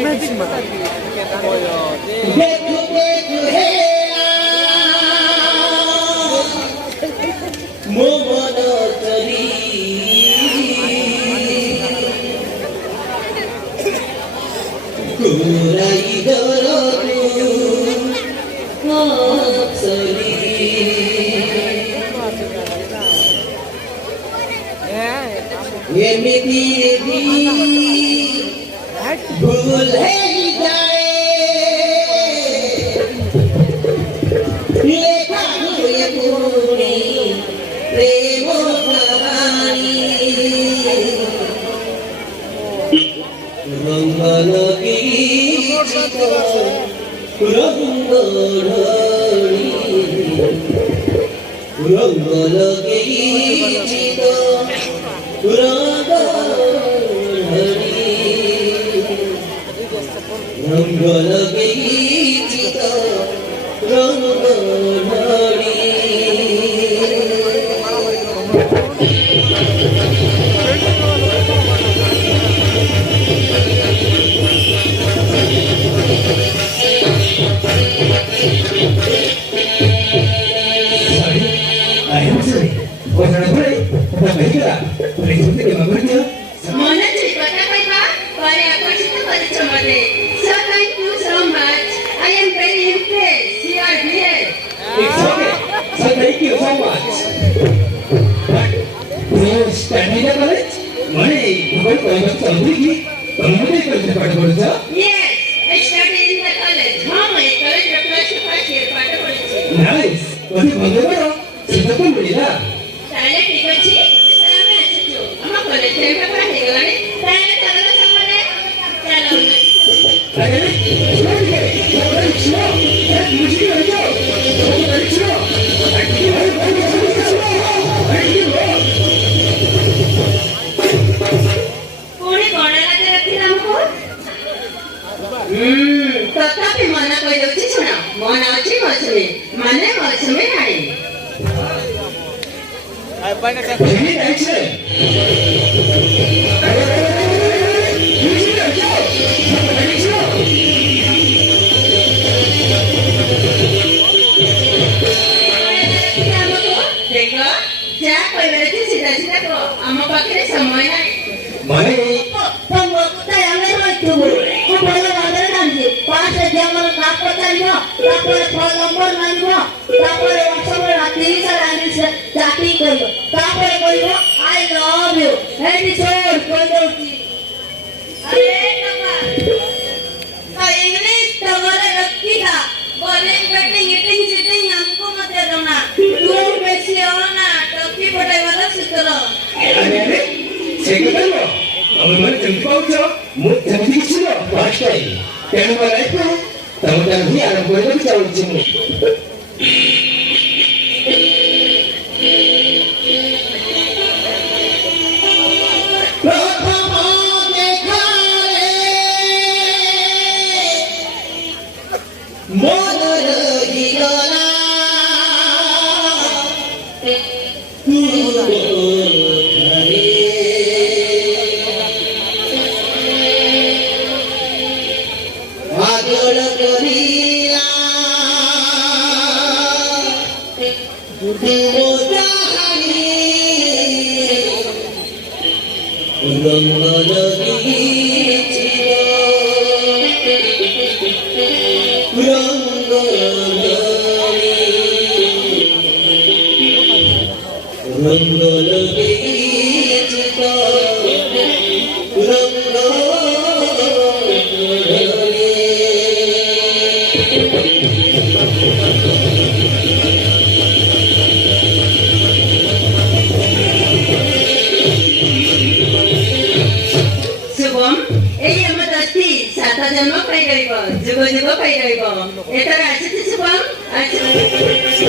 Magic mah. भूल जाए लेखा हुए पूरी प्रेम कहानी रंग लगी रंग रंग लगी रंग रंग लगी रंग भरी Thank you so much. But you study the college? Money, you got to study. Yes, I studied in the college. Mama, college first year. Nice. What is it? Sita ko mila. Tale tika chi. Tale achu. Amma college time pa pahe gani. Tale chalo samane. Chalo. तथापि मना कहिदउछि सुन मन अछि मौसमी माने मौसमी नाही I find it देखो जा कहबे कि सीधा सीधा को हम पाखरे समय नाही माने हम कुता आमे रहतु को बड़ा बादर डांजे पांच एग्जाम का पतालियो तापर फल नंबर मानियो तापर व्हाट्सएप रे राती सारा इंग्लिश चाटी करियो तापर कहियो आई लव यू एंड सो कहदउछि अरे टका का इंग्लिश तमरे रखी था बोले बेटे मीटिंग सीटिंग हमको मत देना तू बेसी हो ना टकी पटाई वाला सिकलो अरे सेकंडलो अब मन जंप पाउछो मु जंपी छिलो फास्ट टाइम तेनु मलाई तम तम आरंभ करबे चाहूछि मु जन्म पाइरहेको जुगो जुगो पाइरहेको यता आछ त्यसो भन्छ